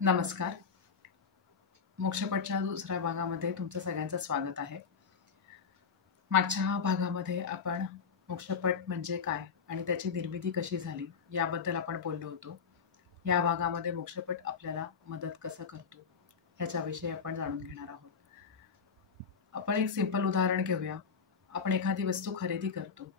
नमस्कार. मोक्षपटच्या दुसऱ्या भागामध्ये तुमचं सगळ्यांचं स्वागत आहे. मागच्या भागामध्ये आपण मोक्षपट म्हणजे काय आणि त्याची निर्मिती कशी झाली याबद्दल आपण बोललो होतो. या भागामध्ये मोक्षपट आपल्याला मदत कसं करतो ह्याच्याविषयी आपण जाणून घेणार आहोत. आपण एक सिंपल उदाहरण घेऊया. आपण एखादी वस्तू खरेदी करतो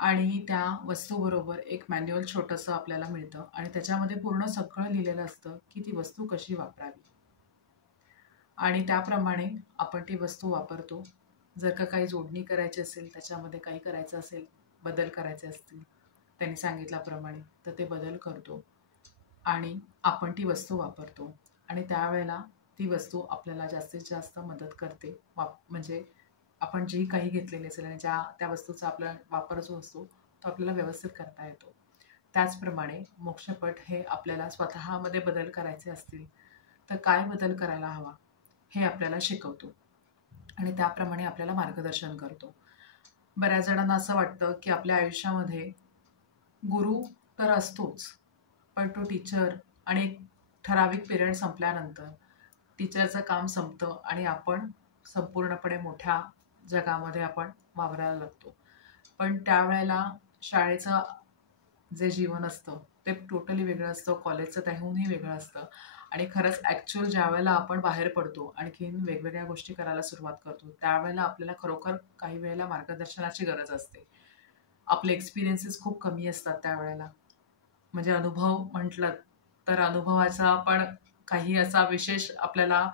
आणि त्या वस्तूबरोबर एक मॅन्युअल छोटंसं आपल्याला मिळतं आणि त्याच्यामध्ये पूर्ण सगळं लिहिलेलं असतं की ती वस्तू कशी वापरावी आणि त्याप्रमाणे आपण ती वस्तू वापरतो. जर का काही जोडणी करायची असेल, त्याच्यामध्ये काही करायचं असेल, बदल करायचे असतील त्यांनी सांगितल्याप्रमाणे, तर ते बदल करतो आणि आपण ती वस्तू वापरतो आणि त्यावेळेला ती वस्तू आपल्याला जास्तीत जास्त मदत करते. म्हणजे आपण जी काही घेतलेली असेल आणि त्या वस्तूचा आपला वापर जो असतो तो आपल्याला व्यवस्थित करता येतो. त्याचप्रमाणे मोक्षपट हे आपल्याला स्वतःमध्ये बदल करायचे असतील तर काय बदल करायला हवा हे आपल्याला शिकवतो आणि त्याप्रमाणे आपल्याला मार्गदर्शन करतो. बऱ्याच जणांना असं वाटतं की आपल्या आयुष्यामध्ये गुरु तर असतोच, पण तो टीचर आणि एक ठराविक पिरियड संपल्यानंतर टीचरचं काम संपतं आणि आपण संपूर्णपणे मोठ्या जगामध्ये आपण वावरायला लागतो. पण त्यावेळेला शाळेचं जे जीवन असतं ते टोटली वेगळं असतं, कॉलेजचं त्याहूनही वेगळं असतं आणि खरंच ॲक्च्युअल ज्या वेळेला आपण बाहेर पडतो, आणखीन वेगवेगळ्या गोष्टी करायला सुरुवात करतो, त्यावेळेला आपल्याला खरोखर काही वेळेला मार्गदर्शनाची गरज असते. आपले एक्सपिरियन्सेस खूप कमी असतात त्यावेळेला. म्हणजे अनुभव म्हटलं तर अनुभवाचा पण काही असा विशेष आपल्याला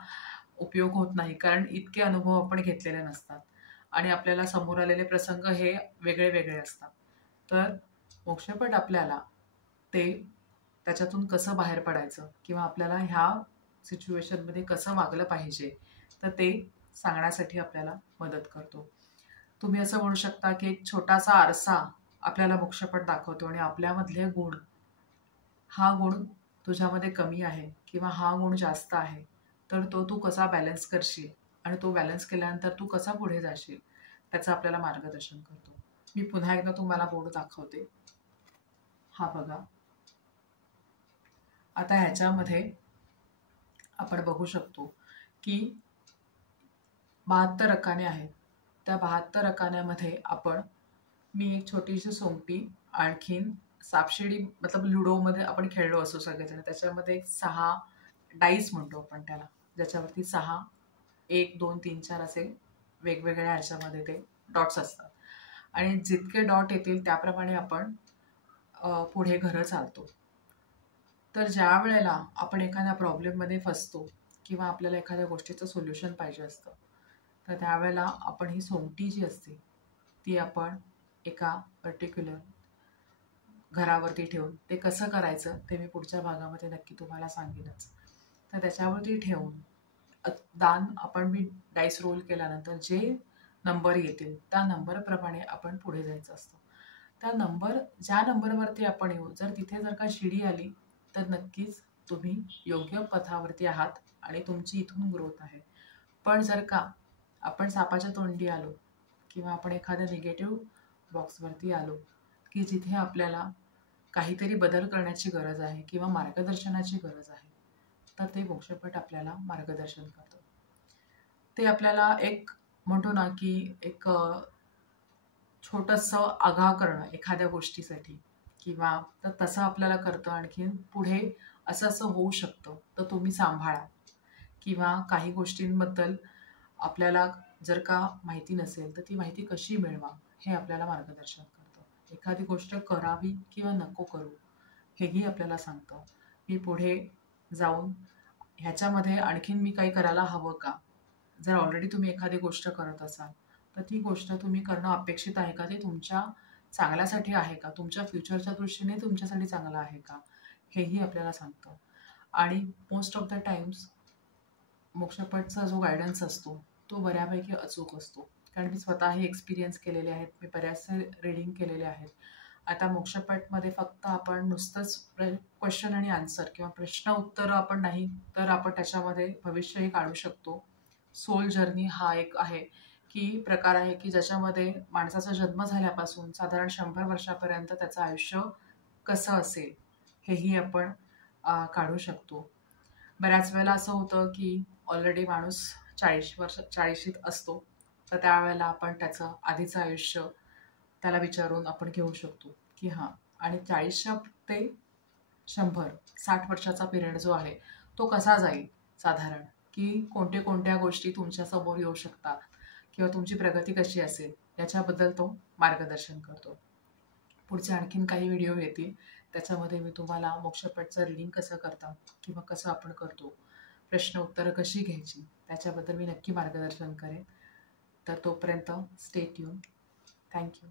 उपयोग होत नाही, कारण इतके अनुभव आपण घेतलेले नसतात आणि आपल्याला समोर आलेले प्रसंग हे वेगळे वेगळे असतात. तर मोक्षपट आपल्याला त्याच्यातून कसं बाहेर पडायचं किंवा आपल्याला ह्या सिच्युएशनमध्ये कसं वागलं पाहिजे तर ते सांगण्यासाठी आपल्याला मदत करतो. तुम्ही असं म्हणू शकता की एक छोटासा आरसा आपल्याला मोक्षपट दाखवतो आणि आपल्यामधले गुण, हा गुण तुझ्यामध्ये कमी आहे किंवा हा गुण जास्त आहे, तर तो तू कसा बॅलन्स करशील आणि तो बॅलन्स केल्यानंतर तू कसा पुढे जाशील त्याचं आपल्याला मार्गदर्शन करतो. मी पुन्हा एकदा तुम्हाला बोर्ड दाखवते. हा बघा. आता ह्याच्यामध्ये आपण बघू शकतो की 72 रकाने आहेत. त्या 72 रकान्यामध्ये मी एक छोटीशी सोंगटी, आणखीन सापशिडी मतलब लुडोमध्ये आपण खेळलो असो सगळेजण, त्याच्यामध्ये एक 6 डाईस म्हणतो आपण त्याला, ज्याच्यावरती 6, 1, 2, 3, 4 असे वेगवेगळ्या ह्याच्यामध्ये ते डॉट्स असतात आणि जितके डॉट येतील त्याप्रमाणे आपण पुढे घरं चालतो. तर ज्या वेळेला आपण एखाद्या प्रॉब्लेममध्ये फसतो किंवा आपल्याला एखाद्या गोष्टीचं सोल्युशन पाहिजे असतं, तर त्यावेळेला आपण ही सोंगटी जी असते ती आपण एका पर्टिक्युलर घरावरती ठेवून, ते कसं करायचं ते मी पुढच्या भागामध्ये नक्की तुम्हाला सांगेनच. तर त्याच्यावरती ठेवून मी डाईस रोल केल्यानंतर जे नंबर येतील त्या नंबरप्रमाणे आपण पुढे जायचं असतं. ज्या नंबरवरती आपण येऊ, जर का शिडी आली तर नक्कीच तुम्ही योग्य पथावरती आहात आणि तुमची इथून ग्रोथ आहे. पण जर का आपण सापाच्या तोंडी आलो किंवा आपण एखाद्या निगेटिव्ह बॉक्सवरती आलो की जिथे आपल्याला काहीतरी बदल करण्याची गरज आहे किंवा मार्गदर्शनाची गरज आहे, तर ते मोक्षपट आपल्याला मार्गदर्शन करतं. ते आपल्याला एक म्हणतो ना की एक छोटंसं आगाह करणं एखाद्या गोष्टीसाठी किंवा तर तसं आपल्याला करतं. आणखीन पुढे असं होऊ शकतं तर तुम्ही सांभाळा, किंवा काही गोष्टींबद्दल आपल्याला जर का माहिती नसेल तर ती माहिती कशी मिळवा हे आपल्याला मार्गदर्शन करतं. एखादी गोष्ट करावी किंवा नको करू हेही आपल्याला सांगतं. मी पुढे जाऊन ह्याच्यामध्ये आणखीन मी काही करायला हवं का? जर ऑलरेडी तुम्ही एखादी गोष्ट करत असाल तर ती गोष्ट तुम्ही करणं अपेक्षित आहे का? ते तुमच्या चांगल्यासाठी आहे का? तुमच्या फ्युचरच्या दृष्टीने तुमच्यासाठी चांगलं आहे का? हेही आपल्याला सांगतं. आणि मोस्ट ऑफ द टाइम्स मोक्षपटचा जो गायडन्स असतो तो बऱ्यापैकी अचूक असतो, कारण मी स्वतःही एक्सपिरियन्स केलेले आहेत, मी बऱ्याचसे रीडिंग केलेले आहेत. आता मोक्षपटमध्ये फक्त आपण नुसतंच क्वेश्चन आणि आन्सर किंवा प्रश्न उत्तर आपण नाही, तर आपण त्याच्यामध्ये भविष्यही काढू शकतो. सोल जर्नी हा एक आहे की प्रकार आहे की ज्याच्यामध्ये माणसाचा जन्म झाल्यापासून साधारण 100 वर्षापर्यंत त्याचं आयुष्य कसं असेल हेही आपण काढू शकतो. बऱ्याच वेळेला असं होतं की ऑलरेडी माणूस 40शीत असतो, तर त्यावेळेला आपण त्याचं आधीचं आयुष्य त्याला विचारून आपण घेऊ शकतो की हां. आणि 40 ते 100 60 वर्षाचा पिरियड जो आहे तो कसा जाईल साधारण, की कोणत्या गोष्टी तुमच्यासमोर येऊ शकतात किंवा तुमची प्रगती कशी असेल याच्याबद्दल तो मार्गदर्शन करतो. पुढचे आणखीन काही व्हिडिओ येतील, त्याच्यामध्ये मी तुम्हाला मोक्षपटचं रीडिंग कसं करतात किंवा कसं आपण करतो, प्रश्न उत्तरं कशी घ्यायची त्याच्याबद्दल मी नक्की मार्गदर्शन करेन. तर तोपर्यंत स्टे ट्यून. थँक्यू.